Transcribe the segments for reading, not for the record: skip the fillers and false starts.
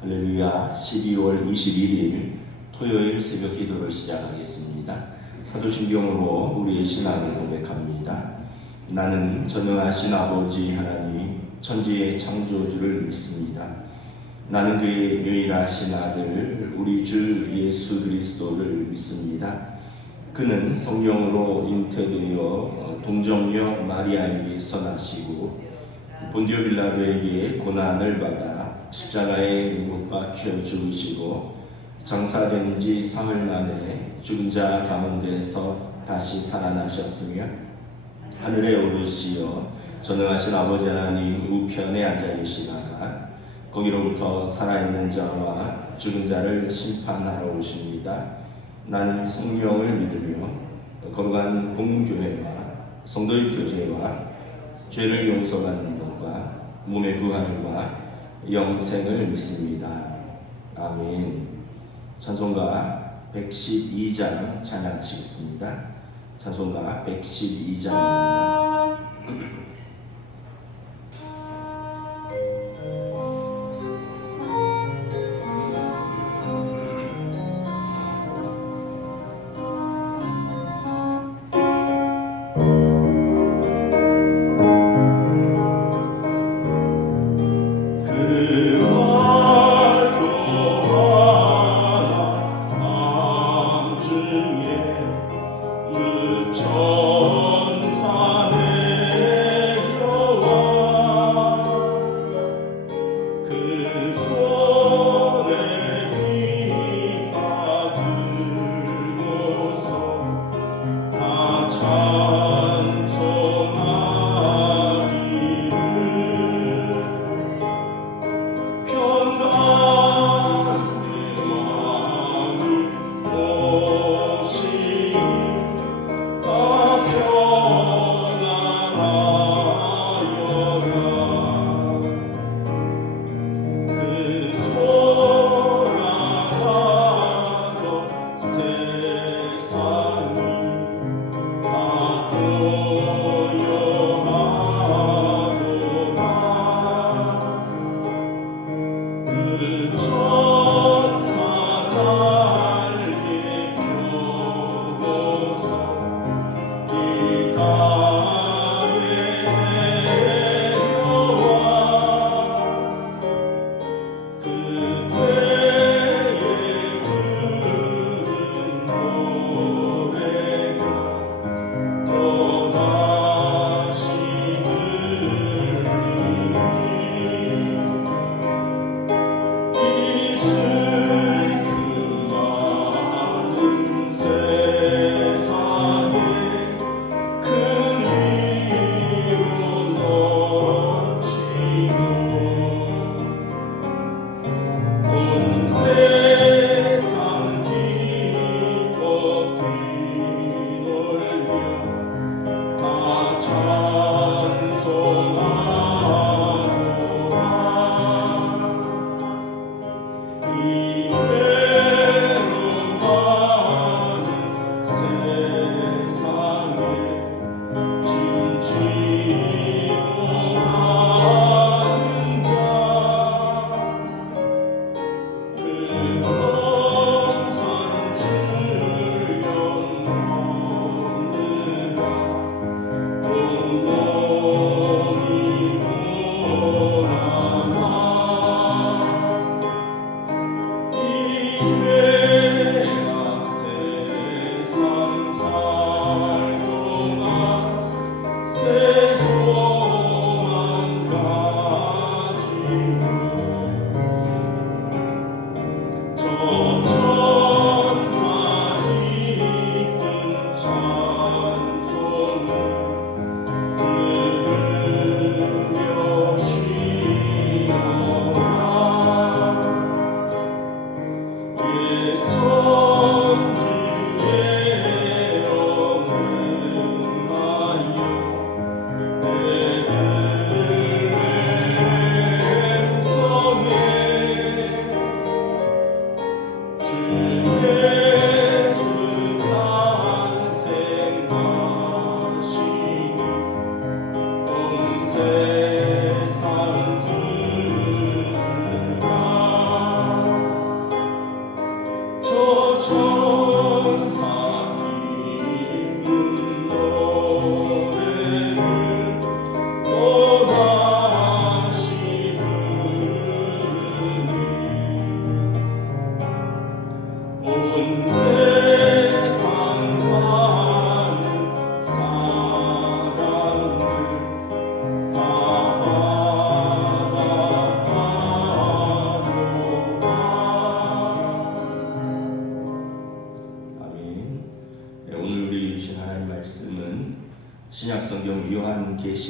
할렐루야. 12월 21일 토요일 새벽 기도를 시작하겠습니다. 사도신경으로 우리의 신앙을 고백합니다. 나는 전능하신 아버지 하나님 천지의 창조주를 믿습니다. 나는 그의 유일하신 아들 우리 주 예수 그리스도를 믿습니다. 그는 성령으로 잉태되어 동정녀 마리아에게서 나시고 본디오 빌라도에게 고난을 받아 십자가에 못 박혀 죽으시고 장사된 지 사흘 만에 죽은 자 가운데서 다시 살아나셨으며 하늘에 오르시어 전능하신 아버지 하나님 우편에 앉아 계시다가 거기로부터 살아있는 자와 죽은 자를 심판하러 오십니다. 나는 성령을 믿으며 거룩한 공교회와 성도의 교제와 죄를 용서받는 것과 몸의 부활과 영생을 믿습니다. 아멘. 찬송가 112장 찬양 치겠습니다. 찬송가 112장입니다.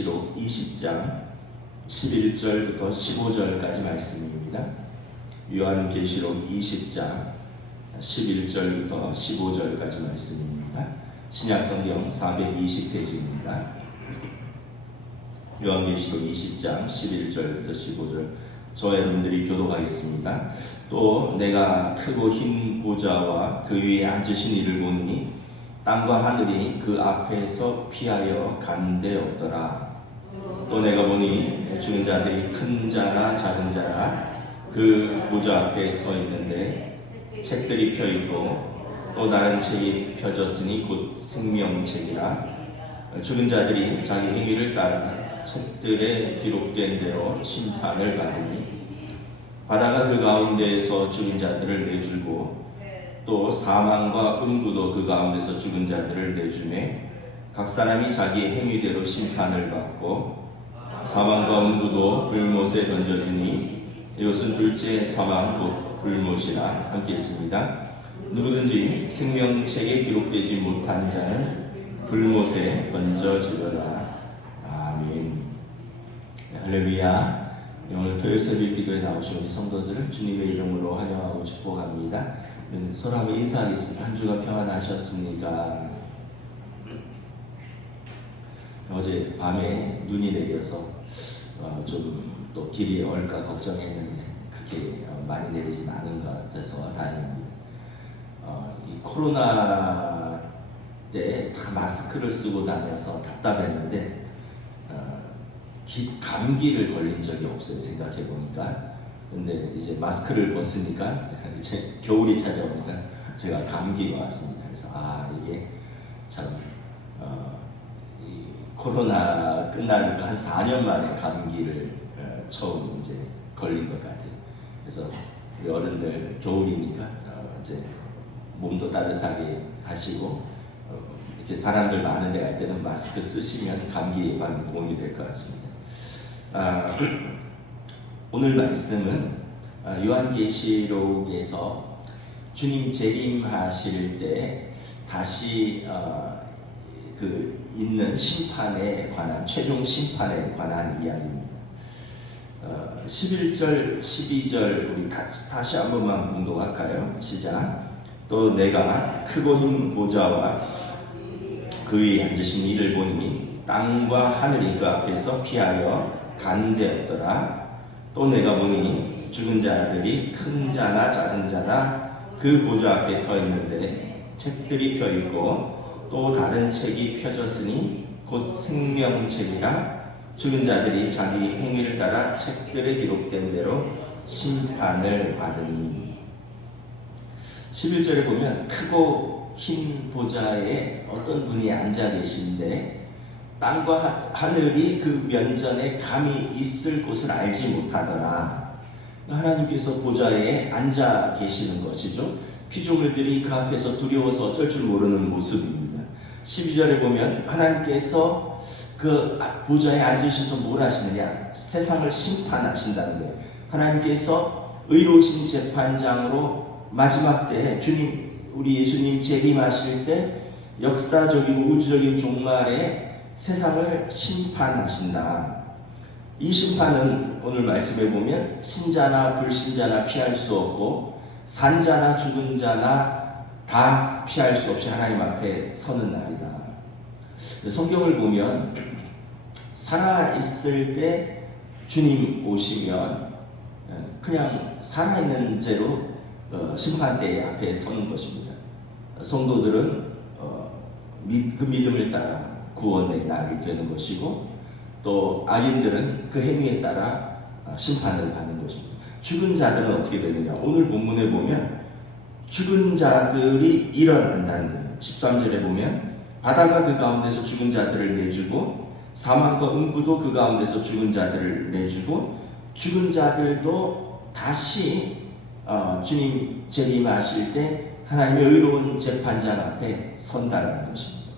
요한계시록 20장 11절부터 15절까지 말씀입니다. 요한계시록 20장 11절부터 15절까지 말씀입니다. 신약성경 420페이지입니다. 요한계시록 20장 11절부터 15절 저와 여러분들이 교독하겠습니다. 또 내가 크고 흰 보좌와 그 위에 앉으신 이를 보니 땅과 하늘이 그 앞에서 피하여 간데 없더라. 또 내가 보니 죽은 자들이 큰 자나 작은 자나 그 보좌 앞에 서 있는데 책들이 펴 있고 또 다른 책이 펴졌으니 곧 생명책이라. 죽은 자들이 자기 행위를 따라 책들에 기록된 대로 심판을 받으니 바다가 그 가운데에서 죽은 자들을 내주고 또 사망과 음부도 그 가운데서 죽은 자들을 내주매 각 사람이 자기 행위대로 심판을 받고 사망과 음부도 불못에 던져주니 이것은 둘째 사망 곧 불못이나 함께 있습니다. 누구든지 생명책에 기록되지 못한 자는 불못에 던져지거라. 아멘. 할렐루야. 오늘 토요일 새벽 기도에 나오신 우리 성도들을 주님의 이름으로 환영하고 축복합니다. 서로 한번 인사하겠습니다. 한 주간 평안하셨습니까? 어제 밤에 눈이 내려서 좀 또 길이 얼까 걱정했는데 그렇게 많이 내리진 않은 것 같아서 다행입니다. 이 코로나 때 다 마스크를 쓰고 다녀서 답답했는데 감기를 걸린 적이 없어요. 생각해 보니까. 근데 이제 마스크를 벗으니까 이제 겨울이 찾아오니까 제가 감기가 왔습니다. 그래서 이게 참 이 코로나 끝나니까 한 4년 만에 감기를 처음 이제 걸린 것 같아요. 그래서 우리 어른들 겨울이니까 이제 몸도 따뜻하게 하시고 이렇게 사람들 많은 데 갈 때는 마스크 쓰시면 감기 예방에 도움이 될 것 같습니다. 오늘 말씀은 요한계시록에서 주님 재림하실 때 다시 그 있는 심판에 관한 최종 심판에 관한 이야기입니다. 11절, 12절 우리 다시 한 번만 공독할까요? 시작. 또 내가 크고 흰 보좌와 그 위에 앉으신 이를 보니 땅과 하늘이 그 앞에서 피하여 간되었더라. 또 내가 보니 죽은 자들이 큰 자나 작은 자나 그 보좌 앞에 서 있는데 책들이 펴 있고 또 다른 책이 펴졌으니 곧 생명책이라. 죽은 자들이 자기 행위를 따라 책들에 기록된 대로 심판을 받으니. 11절에 보면 크고 흰 보좌에 어떤 분이 앉아 계신데 땅과 하늘이 그 면전에 감히 있을 곳을 알지 못하더라. 하나님께서 보좌에 앉아 계시는 것이죠. 피조물들이 그 앞에서 두려워서 어쩔 줄 모르는 모습입니다. 12절에 보면 하나님께서 그 보좌에 앉으셔서 뭘 하시느냐? 세상을 심판하신다는 거예요. 하나님께서 의로우신 재판장으로 마지막 때 주님, 우리 예수님 재림하실 때 역사적인 우주적인 종말에 세상을 심판하신다. 이 심판은 오늘 말씀에 보면 신자나 불신자나 피할 수 없고 산자나 죽은 자나 다 피할 수 없이 하나님 앞에 서는 날이다. 성경을 보면 살아있을 때 주님 오시면 그냥 살아있는 죄로 심판대에 앞에 서는 것입니다. 성도들은 그 믿음을 따라 구원의 날이 되는 것이고 또 악인들은 그 행위에 따라 심판을 받는 것입니다. 죽은 자들은 어떻게 되느냐? 오늘 본문에 보면 죽은 자들이 일어난다는 거예요. 13절에 보면 바다가 그 가운데서 죽은 자들을 내주고 사망과 음부도 그 가운데서 죽은 자들을 내주고 죽은 자들도 다시 주님 재림하실 때 하나님의 의로운 재판장 앞에 선다는 것입니다.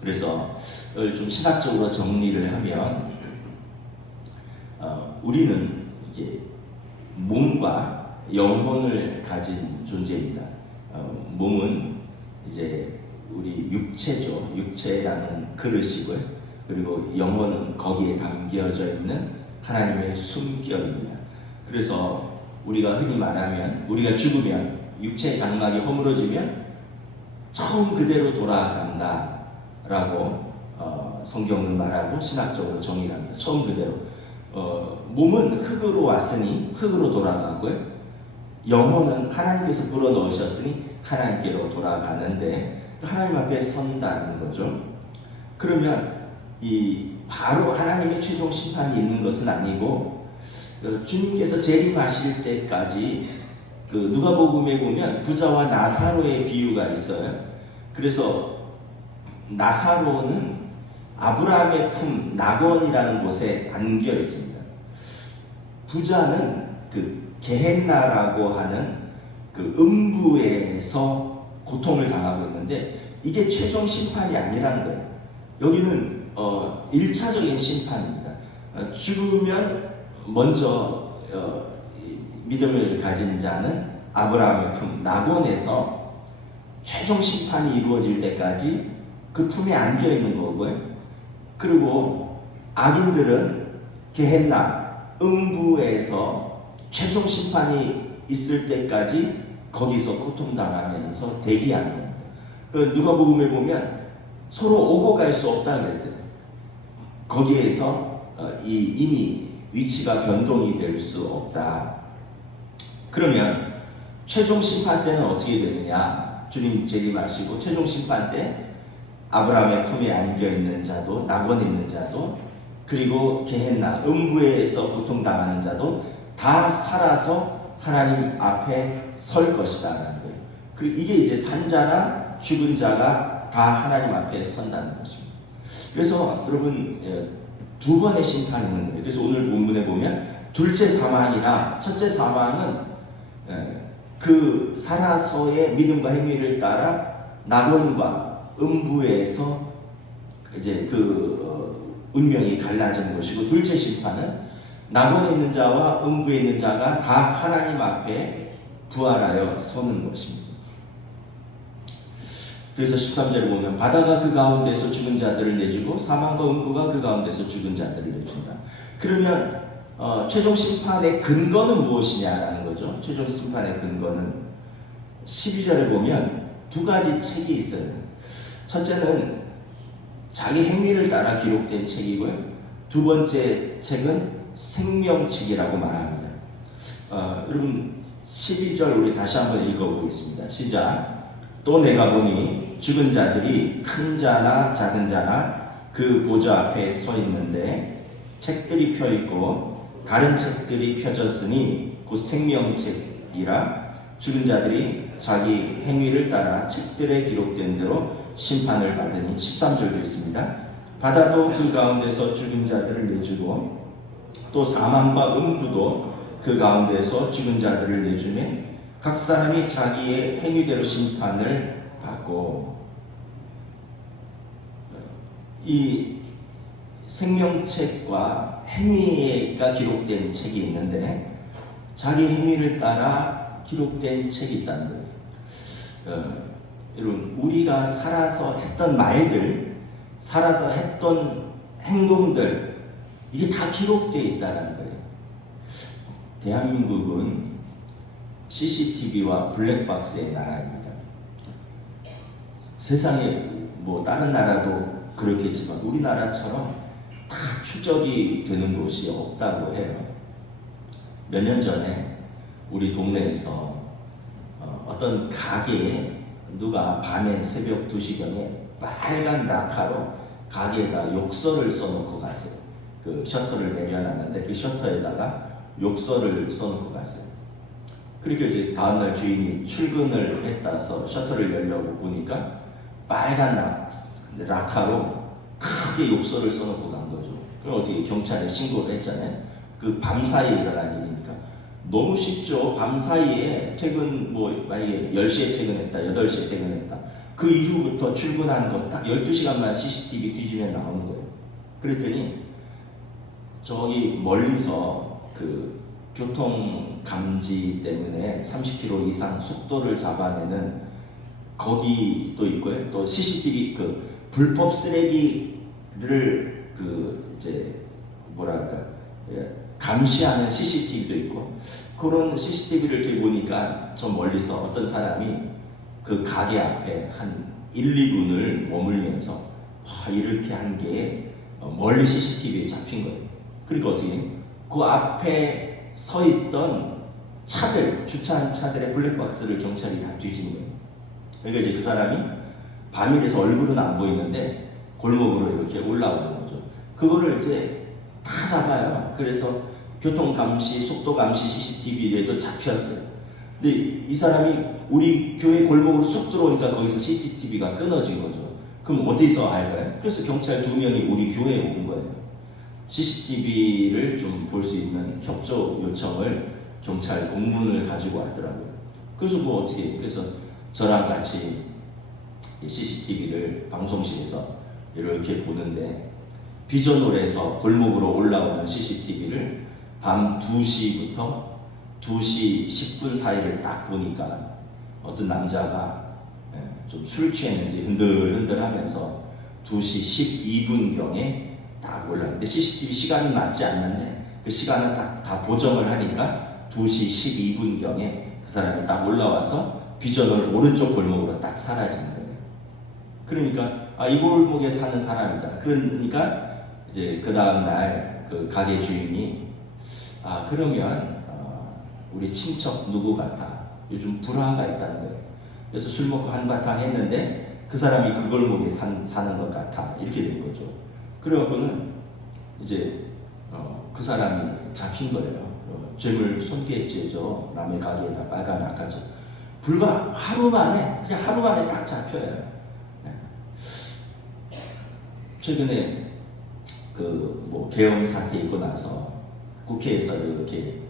그래서 좀 신학적으로 정리를 하면 우리는 이게 몸과 영혼을 가진 존재입니다. 몸은 이제 우리 육체죠. 육체라는 그릇이고요. 그리고 영혼은 거기에 담겨져 있는 하나님의 숨결입니다. 그래서 우리가 흔히 말하면 우리가 죽으면 육체의 장막이 허물어지면 처음 그대로 돌아간다라고 성경은 말하고 신학적으로 정의를 합니다. 처음 그대로. 몸은 흙으로 왔으니 흙으로 돌아가고요. 영혼은 하나님께서 불어넣으셨으니 하나님께로 돌아가는데 하나님 앞에 선다는 거죠. 그러면 이 바로 하나님의 최종 심판이 있는 것은 아니고 주님께서 재림하실 때까지 누가복음에 보면 부자와 나사로의 비유가 있어요. 그래서 나사로는 아브라함의 품 나곤이라는 곳에 안겨 있습니다. 부자는 게헨나라고 하는 음부에서 고통을 당하고 있는데 이게 최종 심판이 아니라는 거예요. 여기는 1차적인 심판입니다. 죽으면 먼저 믿음을 가진 자는 아브라함의 품 나곤에서 최종 심판이 이루어질 때까지 그 품에 안겨 있는 거고요. 그리고 악인들은 게헨나 음부에서 최종 심판이 있을 때까지 거기서 고통당하면서 대기하는 겁니다. 누가복음에 보면 서로 오고 갈 수 없다 그랬어요. 거기에서 이미 위치가 변동이 될 수 없다. 그러면 최종 심판 때는 어떻게 되느냐? 주님 재림하시고 최종 심판 때 아브라함의 품에 안겨 있는 자도 낙원에 있는 자도 그리고 게헨나 음부에서 고통당하는 자도 다 살아서 하나님 앞에 설 것이다라는 거예요. 그리고 이게 이제 산자나 죽은 자가 다 하나님 앞에 선다는 것입니다. 그래서 여러분 두 번의 심판이 있는 거예요. 그래서 오늘 본문에 보면 둘째 사망이나 첫째 사망은 그 살아서의 믿음과 행위를 따라 낙원과 음부에서 이제 운명이 갈라진 것이고, 둘째 심판은 낙원에 있는 자와 음부에 있는 자가 다 하나님 앞에 부활하여 서는 것입니다. 그래서 13절을 보면 바다가 그 가운데서 죽은 자들을 내주고 사망과 음부가 그 가운데서 죽은 자들을 내준다. 그러면 최종 심판의 근거는 무엇이냐라는 거죠. 최종 심판의 근거는 12절에 보면 두 가지 책이 있어요. 첫째는 자기 행위를 따라 기록된 책이고요. 두 번째 책은 생명책이라고 말합니다. 여러분 12절 우리 다시 한번 읽어보겠습니다. 시작. 또 내가 보니 죽은 자들이 큰 자나 작은 자나 그 보좌 앞에 서 있는데 책들이 펴 있고 다른 책들이 펴졌으니 곧 생명책이라 죽은 자들이 자기 행위를 따라 책들에 기록된 대로 심판을 받으니 13절도 있습니다. 바다도 그 가운데서 죽은 자들을 내주고 또 사망과 음부도 그 가운데서 죽은 자들을 내주매 각 사람이 자기의 행위대로 심판을 받고, 이 생명책과 행위가 기록된 책이 있는데 자기 행위를 따라 기록된 책이 있다는 거예요. 여러분 우리가 살아서 했던 말들, 살아서 했던 행동들, 이게 다 기록되어 있다는 거예요. 대한민국은 CCTV와 블랙박스의 나라입니다. 세상에 뭐 다른 나라도 그렇겠지만 우리나라처럼 다 추적이 되는 곳이 없다고 해요. 몇 년 전에 우리 동네에서 어떤 가게에 누가 밤에 새벽 2시경에 빨간 라카로 가게에다 욕설을 써놓고 갔어요. 그 셔터를 내려놨는데 그 셔터에다가 욕설을 써놓고 갔어요. 그렇게 이제 다음날 주인이 출근을 했다서 셔터를 열려고 보니까 빨간 라카로 크게 욕설을 써놓고 간 거죠. 그럼 어떻게 경찰에 신고를 했잖아요. 그 밤사이에 일어난 일이니까. 너무 쉽죠. 밤사이에 퇴근, 만약에 10시에 퇴근했다, 8시에 퇴근했다. 그 이후부터 출근한 거 딱 12시간만 CCTV 뒤지면 나오는 거예요. 그랬더니 저기 멀리서 그 교통 감지 때문에 30km 이상 속도를 잡아내는 거기도 있고요. 또 CCTV 불법 쓰레기를 그 이제 뭐랄까 감시하는 CCTV도 있고 그런 CCTV를 이렇게 보니까 저 멀리서 어떤 사람이 그 가게 앞에 한 1, 2분을 머물면서 이렇게 한 게 멀리 CCTV에 잡힌 거예요. 그러니까 어떻게 그 앞에 서 있던 차들, 주차한 차들의 블랙박스를 경찰이 다 뒤진 거예요. 그러니까 이제 그 사람이 밤이라서 얼굴은 안 보이는데 골목으로 이렇게 올라오는 거죠. 그거를 이제 다 잡아요. 그래서 교통감시, 속도감시 CCTV에도 잡혔어요. 근데 이 사람이 우리 교회 골목으로 쑥 들어오니까 거기서 CCTV가 끊어진 거죠. 그럼 어디서 알까요? 그래서 경찰 2명이 우리 교회에 온 거예요. CCTV를 좀 볼 수 있는 협조 요청을 경찰 공문을 가지고 왔더라고요. 그래서 뭐 어떻게 그래서 저랑 같이 CCTV를 방송실에서 이렇게 보는데 비전홀에서 골목으로 올라오는 CCTV를 밤 2시부터 2시 10분 사이를 딱 보니까 어떤 남자가 좀 술 취했는지 흔들흔들 하면서 2시 12분경에 딱 올라오는데 CCTV 시간이 맞지 않는데 그 시간은 딱 다 보정을 하니까 2시 12분경에 그 사람이 딱 올라와서 비전홀 오른쪽 골목으로 딱 사라지는 거예요. 그러니까 이 골목에 사는 사람이다. 그러니까 이제 그 다음 날 그 가게 주인이 그러면 우리 친척 누구 같아? 요즘 불화가 있다는 거예요. 그래서 술 먹고 한바탕 했는데 그 사람이 그 골목에 사는 것 같아. 이렇게 된 거죠. 그래갖고는 이제 그 사람이 잡힌 거예요. 죄물 손괴죄죠. 남의 가게에다 빨간 낙하죠. 불과 하루 만에 그냥 하루 만에 딱 잡혀요. 최근에 그 뭐 계엄 사태 있고 나서 국회에서 이렇게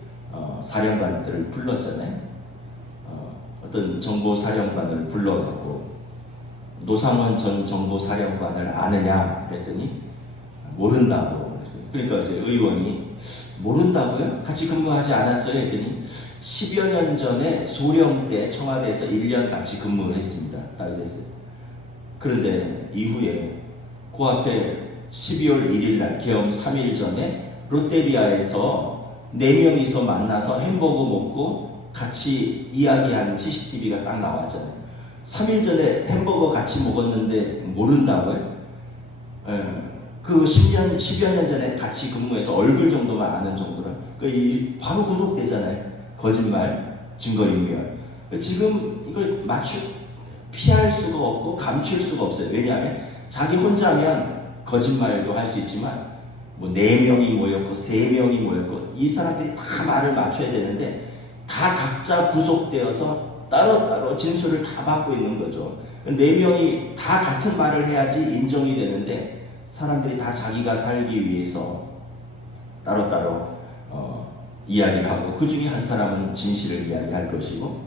사령관들을 불렀잖아요. 어떤 정보사령관을 불러갖고 노상원 전 정보사령관을 아느냐 그랬더니 모른다고. 그러니까 이제 의원이 모른다고요? 같이 근무하지 않았어요? 했더니 10여 년 전에 소령 때 청와대에서 1년 같이 근무를 했습니다. 딱 이랬어요. 그런데 이후에 그 앞에 12월 1일 날 계엄 3일 전에 롯데리아에서 4명이서 만나서 햄버거 먹고 같이 이야기한 CCTV가 딱 나왔잖아요. 3일 전에 햄버거 같이 먹었는데 모른다고요? 그 10여 년 전에 같이 근무해서 얼굴 정도만 아는 정도로 바로 구속되잖아요. 거짓말, 증거인멸. 지금 이걸 피할 수가 없고 감출 수가 없어요. 왜냐하면 자기 혼자면 거짓말도 할 수 있지만 뭐 4명이 모였고 3명이 모였고 이 사람들이 다 말을 맞춰야 되는데 다 각자 구속되어서 따로따로 진술을 다 받고 있는 거죠. 4명이 다 같은 말을 해야지 인정이 되는데 사람들이 다 자기가 살기 위해서 따로따로 이야기를 하고 그 중에 한 사람은 진실을 이야기할 것이고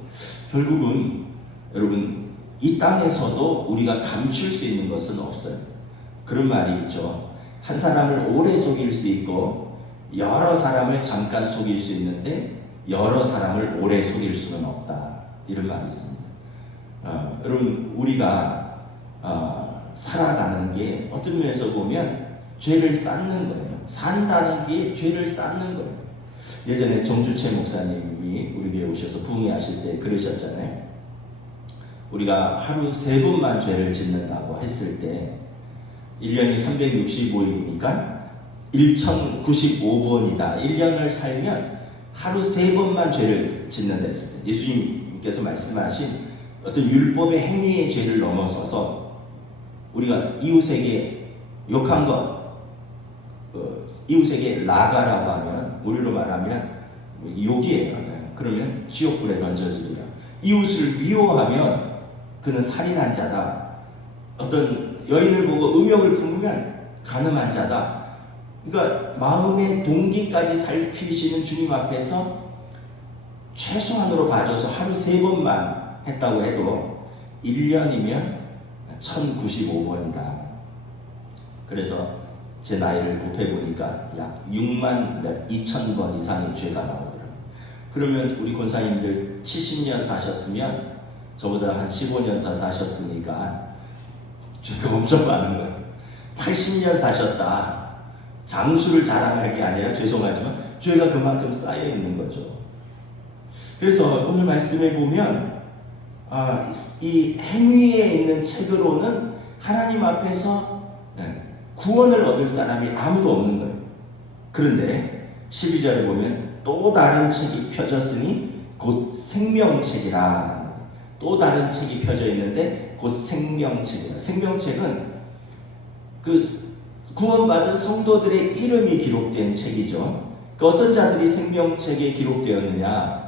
결국은 여러분 이 땅에서도 우리가 감출 수 있는 것은 없어요. 그런 말이 있죠. 한 사람을 오래 속일 수 있고 여러 사람을 잠깐 속일 수 있는데 여러 사람을 오래 속일 수는 없다. 이런 말이 있습니다. 여러분 우리가 살아가는 게 어떤 면에서 보면 죄를 쌓는 거예요. 산다는 게 죄를 쌓는 거예요. 예전에 정주채 목사님이 우리 교회 오셔서 부흥회하실 때 그러셨잖아요. 우리가 하루 3번만 죄를 짓는다고 했을 때 1년이 365일이니까 1095번이다. 1년을 살면 하루 3번만 죄를 짓는다 했을 때 예수님께서 말씀하신 어떤 율법의 행위의 죄를 넘어서서 우리가 이웃에게 욕한 것, 이웃에게 라가라고 하면 우리로 말하면 욕이에요. 그러면 지옥불에 던져지리라. 이웃을 미워하면 그는 살인한 자다. 어떤 여인을 보고 음욕을 품으면 가늠한 자다. 그러니까 마음의 동기까지 살피시는 주님 앞에서 최소한으로 봐줘서 하루 3번만 했다고 해도 1년이면 1095번이다. 그래서 제 나이를 곱해보니까 약 6만 2천 이상의 죄가 나오더라고요. 그러면 우리 권사님들 70년 사셨으면 저보다 한 15년 더 사셨으니까 죄가 엄청 많은 거예요. 80년 사셨다. 장수를 자랑할 게 아니라 죄송하지만 죄가 그만큼 쌓여 있는 거죠. 그래서 오늘 말씀에 보면 이 행위에 있는 책으로는 하나님 앞에서 구원을 얻을 사람이 아무도 없는 거예요. 그런데 12절에 보면 또 다른 책이 펴졌으니 곧 생명책이라. 또 다른 책이 펴져 있는데 곧 생명책이라. 생명책은 그 구원받은 성도들의 이름이 기록된 책이죠. 그 어떤 자들이 생명책에 기록되었느냐?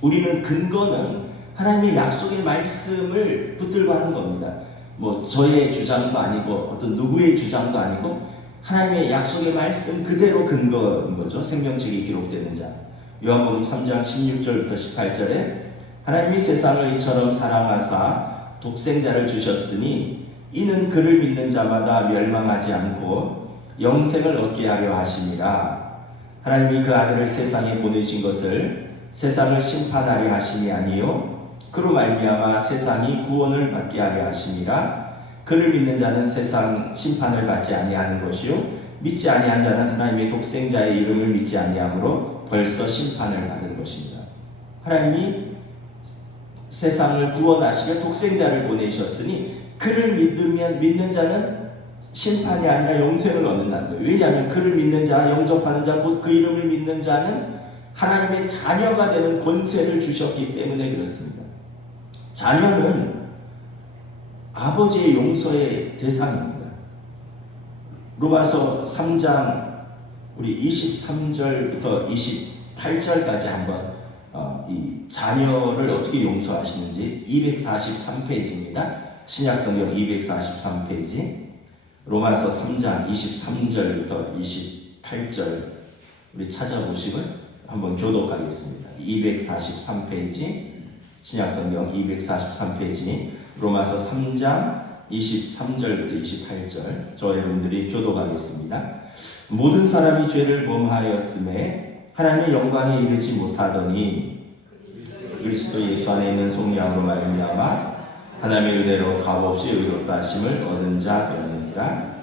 우리는 근거는 하나님의 약속의 말씀을 붙들고 하는 겁니다. 뭐 저의 주장도 아니고 어떤 누구의 주장도 아니고 하나님의 약속의 말씀 그대로 근거인 거죠. 생명책에 기록되는 자. 요한복음 3장 16절부터 18절에 하나님이 세상을 이처럼 사랑하사 독생자를 주셨으니 이는 그를 믿는 자마다 멸망하지 않고 영생을 얻게 하려 하심이라. 하나님이 그 아들을 세상에 보내신 것을 세상을 심판하려 하심이 아니요 그로 말미암아 세상이 구원을 받게 하려 하심이라. 그를 믿는 자는 세상 심판을 받지 아니하는 것이요 믿지 아니한 자는 하나님의 독생자의 이름을 믿지 아니하므로 벌써 심판을 받은 것입니다. 하나님이 세상을 구원하시려 독생자를 보내셨으니 그를 믿는 자는 심판이 아니라 영생을 얻는다는 거예요. 왜냐하면 그를 믿는 자, 영접하는 자, 곧 그 이름을 믿는 자는 하나님의 자녀가 되는 권세를 주셨기 때문에 그렇습니다. 자녀는 아버지의 용서의 대상입니다. 로마서 3장 우리 23절부터 28절까지 한번 이 자녀를 어떻게 용서하시는지 243페이지입니다. 신약성경 243페이지 로마서 3장 23절부터 28절 우리 찾아보시고 한번 교독하겠습니다. 243페이지 신약성경 243페이지 로마서 3장 23절부터 28절 저 여러분들이 교독하겠습니다. 모든 사람이 죄를 범하였음에 하나님의 영광에 이르지 못하더니 그리스도 예수 안에 있는 속량으로 말미암아 하나님의 은혜로 값없이 의롭다 하심을 얻은 자 되느니라.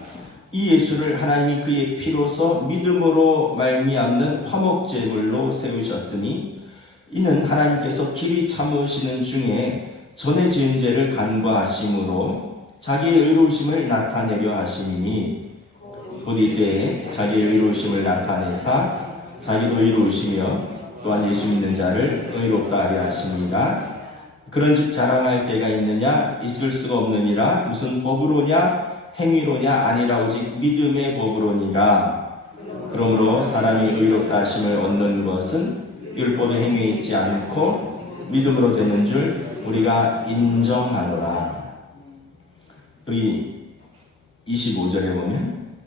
이 예수를 하나님이 그의 피로서 믿음으로 말미암는 화목제물로 세우셨으니 이는 하나님께서 길이 참으시는 중에 전에 지은 죄를 간과하심으로 자기의 의로우심을 나타내려 하시니 곧 이때에 자기의 의로우심을 나타내사 자기도 의로우시며 또한 예수 믿는 자를 의롭다 하려 하십니다. 그런즉 자랑할 때가 있느냐? 있을 수가 없느니라. 무슨 법으로냐? 행위로냐? 아니라 오직 믿음의 법으로니라. 그러므로 사람이 의롭다 하심을 얻는 것은 율법의 행위에 있지 않고 믿음으로 되는 줄 우리가 인정하노라. 여기 25절에 보면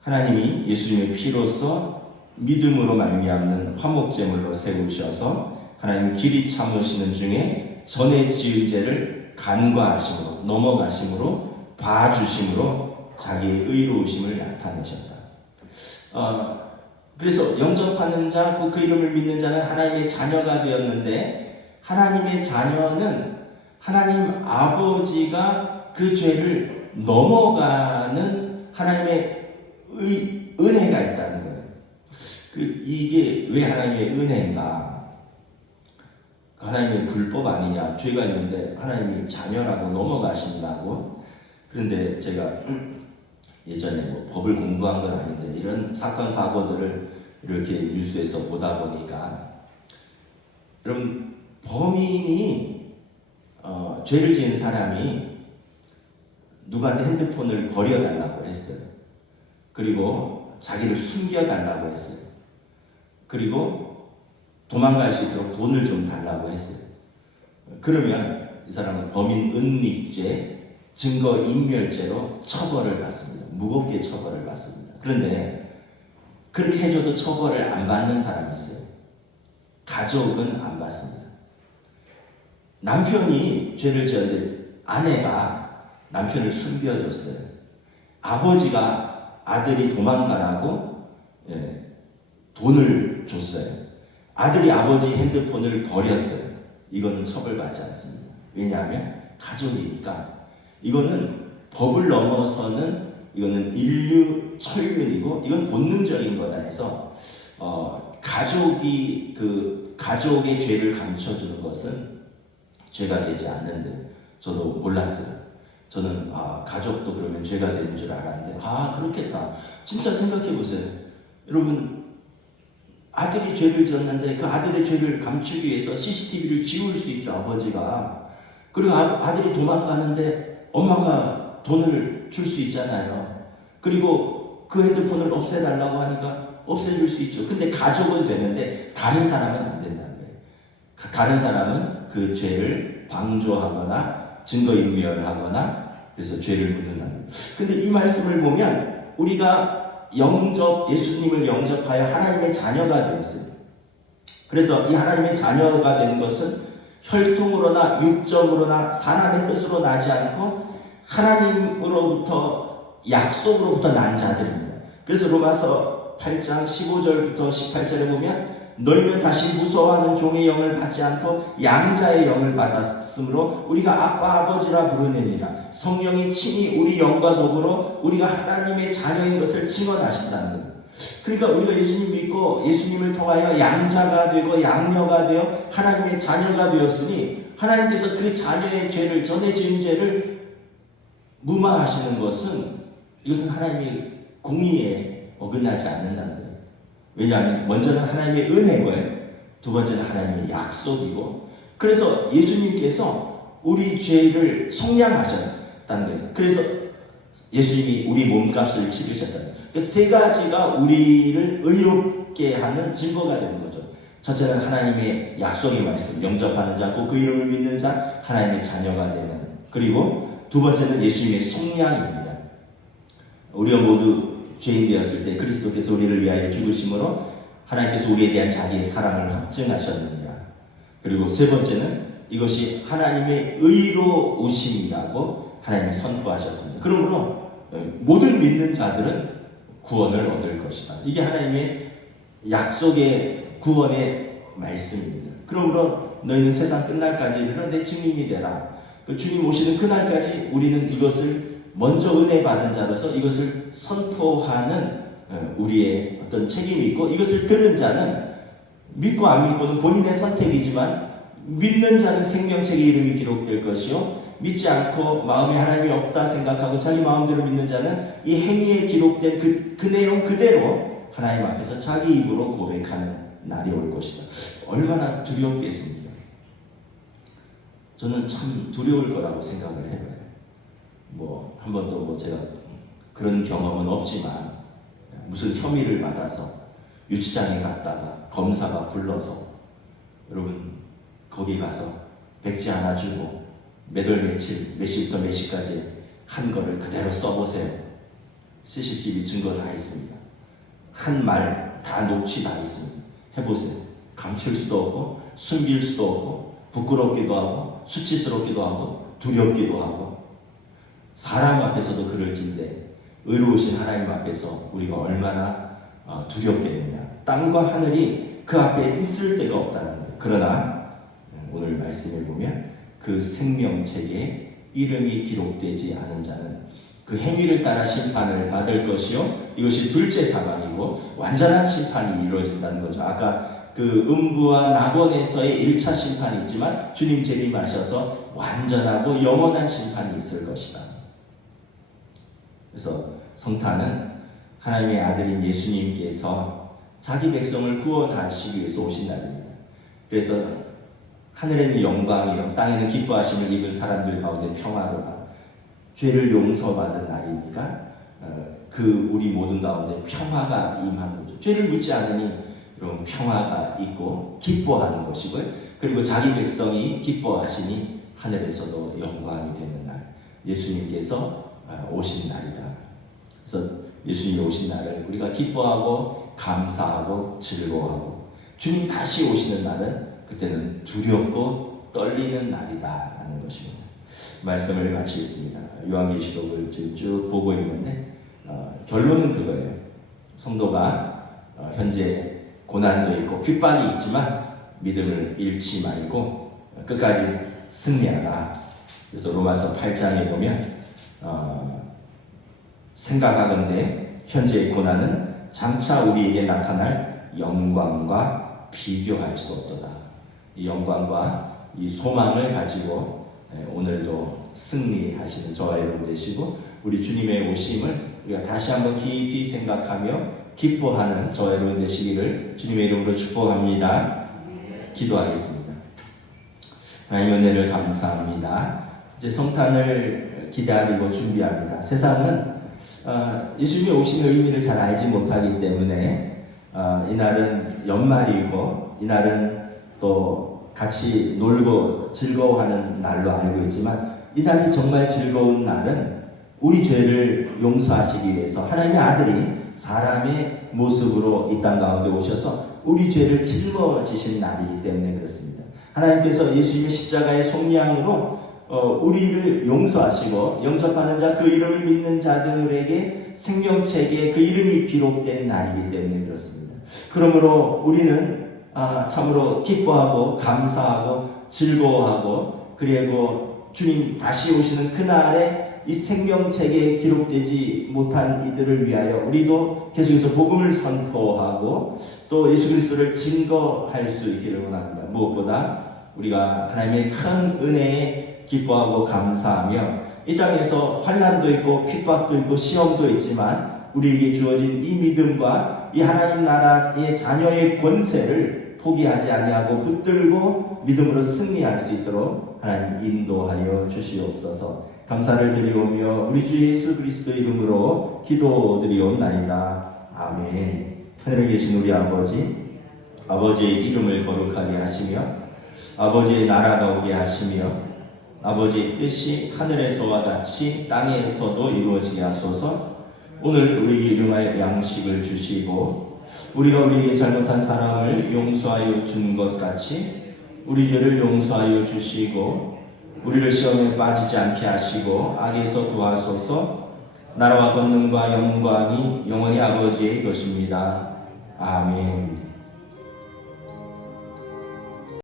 하나님이 예수님의 피로서 믿음으로 말미암는 화목제물로 세우셔서 하나님 길이 참으시는 중에 전에 지은 죄를 간과하심으로 넘어가심으로 봐주심으로 자기의 의로우심을 나타내셨다. 그래서 영접하는 자, 그 이름을 믿는 자는 하나님의 자녀가 되었는데 하나님의 자녀는 하나님 아버지가 그 죄를 넘어가는 하나님의 은혜가 있다는 거예요. 이게 왜 하나님의 은혜인가? 하나님의 불법 아니냐? 죄가 있는데 하나님이 자녀라고 넘어가신다고? 그런데 제가 예전에 뭐 법을 공부한 건 아닌데 이런 사건 사고들을 이렇게 뉴스에서 보다 보니까 여러분 범인이 죄를 지은 사람이 누구한테 핸드폰을 버려달라고 했어요. 그리고 자기를 숨겨달라고 했어요. 그리고 도망갈 수 있도록 돈을 좀 달라고 했어요. 그러면 이 사람은 범인 은닉죄, 증거인멸죄로 처벌을 받습니다. 무겁게 처벌을 받습니다. 그런데 그렇게 해줘도 처벌을 안 받는 사람이 있어요. 가족은 안 받습니다. 남편이 죄를 지었는데 아내가 남편을 숨겨줬어요. 아버지가 아들이 도망가라고 돈을 줬어요. 아들이 아버지 핸드폰을 버렸어요. 이거는 처벌받지 않습니다. 왜냐하면 가족이니까. 이거는 법을 넘어서는 이거는 인류 철륜이고 이건 본능적인 거다 해서 가족이 가족의 죄를 감춰주는 것은 죄가 되지 않는데 저도 몰랐어요. 저는 가족도 그러면 죄가 되는 줄 알았는데 그렇겠다. 진짜 생각해 보세요. 여러분 아들이 죄를 지었는데 그 아들의 죄를 감추기 위해서 CCTV를 지울 수 있죠, 아버지가. 그리고 아들이 도망가는데 엄마가 돈을 줄 수 있잖아요. 그리고 그 핸드폰을 없애달라고 하니까 없애줄 수 있죠. 근데 가족은 되는데 다른 사람은 안 된다는 거예요. 다른 사람은 그 죄를 방조하거나 증거인멸하거나 그래서 죄를 묻는다는 거예요. 근데 이 말씀을 보면 우리가 예수님을 영접하여 하나님의 자녀가 되었어요. 그래서 이 하나님의 자녀가 된 것은 혈통으로나 육적으로나 사람의 뜻으로 나지 않고 하나님으로부터 약속으로부터 난 자들입니다. 그래서 로마서 8장 15절부터 18절에 보면 너희는 다시 무서워하는 종의 영을 받지 않고 양자의 영을 받았으므로 우리가 아빠 아버지라 부르느니라. 성령이 친히 우리 영과 더불어 우리가 하나님의 자녀인 것을 증언하신다는 거예요. 그러니까 우리가 예수님 믿고 예수님을 통하여 양자가 되고 양녀가 되어 하나님의 자녀가 되었으니 하나님께서 그 자녀의 죄를 전에 지은 죄를 무마하시는 것은 이것은 하나님의 공의에 어긋나지 않는다는 거예요. 왜냐하면 먼저는 하나님의 은혜고요. 두 번째는 하나님의 약속이고 그래서 예수님께서 우리 죄를 속량하셨다는 거예요. 그래서 예수님이 우리 몸값을 치르셨다는 거예요. 그 세 가지가 우리를 의롭게 하는 증거가 되는 거죠. 첫째는 하나님의 약속의 말씀, 영접하는 자고 그 이름을 믿는 자, 하나님의 자녀가 되는. 그리고 두 번째는 예수님의 속량입니다. 우리가 모두 죄인 되었을 때 그리스도께서 우리를 위하여 죽으심으로 하나님께서 우리에 대한 자기의 사랑을 확증하셨느니라. 그리고 세 번째는 이것이 하나님의 의로우심이라고 하나님이 선포하셨습니다. 그러므로 모든 믿는 자들은 구원을 얻을 것이다. 이게 하나님의 약속의 구원의 말씀입니다. 그러므로 너희는 세상 끝날까지 내 증인이 되라. 그 주님 오시는 그날까지 우리는 이것을 먼저 은혜 받은 자로서 이것을 선포하는 우리의 어떤 책임이 있고 이것을 들은 자는 믿고 안 믿고는 본인의 선택이지만 믿는 자는 생명책의 이름이 기록될 것이요 믿지 않고 마음에 하나님이 없다 생각하고 자기 마음대로 믿는 자는 이 행위에 기록된 그 내용 그대로 하나님 앞에서 자기 입으로 고백하는 날이 올 것이다. 얼마나 두렵겠습니까? 저는 참 두려울 거라고 생각을 해요. 한 번도 제가 그런 경험은 없지만 무슨 혐의를 받아서 유치장에 갔다가 검사가 불러서 여러분 거기 가서 백지 하나 주고 몇 월 며칠 몇 시부터 몇 시까지 한 거를 그대로 써보세요. CCTV 증거 다 있습니다. 한 말 다 녹취 다 있습니다. 해보세요. 감출 수도 없고 숨길 수도 없고 부끄럽기도 하고 수치스럽기도 하고 두렵기도 하고 사람 앞에서도 그럴진데 의로우신 하나님 앞에서 우리가 얼마나 두렵겠느냐. 땅과 하늘이 그 앞에 있을 데가 없다는 거예요. 그러나 오늘 말씀을 보면 그 생명책에 이름이 기록되지 않은 자는 그 행위를 따라 심판을 받을 것이요 이것이 둘째 사망이고 완전한 심판이 이루어진다는 거죠. 아까 그 음부와 낙원에서의 1차 심판이 있지만 주님 재림하셔서 완전하고 영원한 심판이 있을 것이다. 그래서 성탄은 하나님의 아들인 예수님께서 자기 백성을 구원하시기 위해서 오신 날입니다. 그래서 하늘에는 영광이요 땅에는 기뻐하심을 입은 사람들 가운데 평화로다. 죄를 용서받은 날이니까 그 우리 모든 가운데 평화가 임하는 거죠. 죄를 묻지 않으니 그럼 평화가 있고 기뻐하는 것이고요. 그리고 자기 백성이 기뻐하시니 하늘에서도 영광이 되는 날. 예수님께서 오신 날이다. 그래서 예수님이 오신 날을 우리가 기뻐하고 감사하고 즐거워하고 주님 다시 오시는 날은 그때는 두렵고 떨리는 날이다 라는 것입니다. 말씀을 마치겠습니다. 요한계시록을 쭉 보고 있는데 결론은 그거예요. 성도가 현재 고난도 있고 핍박이 있지만 믿음을 잃지 말고 끝까지 승리하라. 그래서 로마서 8장에 보면 생각하건대 현재의 고난은 장차 우리에게 나타날 영광과 비교할 수 없도다. 이 영광과 이 소망을 가지고 오늘도 승리하시는 저와 여러분 되시고, 우리 주님의 오심을 우리가 다시 한번 깊이 생각하며 기뻐하는 저와 여러분 되시기를 주님의 이름으로 축복합니다. 기도하겠습니다. 하나님 은혜를 감사합니다. 이제 성탄을 기다리고 준비합니다. 세상은 예수님이 오심의 의미를 잘 알지 못하기 때문에 이날은 연말이고 이날은 또 같이 놀고 즐거워하는 날로 알고 있지만, 이날이 정말 즐거운 날은 우리 죄를 용서하시기 위해서 하나님의 아들이 사람의 모습으로 이 땅 가운데 오셔서 우리 죄를 짊어지신 날이기 때문에 그렇습니다. 하나님께서 예수님의 십자가의 속량으로 우리를 용서하시고 영접하는 자, 그 이름을 믿는 자들에게 생명책에 그 이름이 기록된 날이기 때문에 그렇습니다. 그러므로 우리는 참으로 기뻐하고 감사하고 즐거워하고, 그리고 주님 다시 오시는 그날에 이 생명책에 기록되지 못한 이들을 위하여 우리도 계속해서 복음을 선포하고 또 예수 그리스도를 증거할 수 있기를 원합니다. 무엇보다 우리가 하나님의 큰 은혜에 기뻐하고 감사하며, 이 땅에서 환난도 있고 핍박도 있고 시험도 있지만 우리에게 주어진 이 믿음과 이 하나님 나라의 자녀의 권세를 포기하지 아니하고 붙들고 믿음으로 승리할 수 있도록 하나님 인도하여 주시옵소서. 감사를 드리오며 우리 주 예수 그리스도 이름으로 기도드리옵나이다. 아멘. 하늘에 계신 우리 아버지의 이름을 거룩하게 하시며 아버지의 나라가 오게 하시며 아버지의 뜻이 하늘에서와 같이 땅에서도 이루어지게 하소서. 오늘 우리에게 일용할 양식을 주시고 우리가 우리에게 잘못한 사람을 용서하여 준 것 같이 우리 죄를 용서하여 주시고 우리를 시험에 빠지지 않게 하시고 악에서 구하소서. 나라와 권능과 영광이 영원히 아버지의 것입니다. 아멘.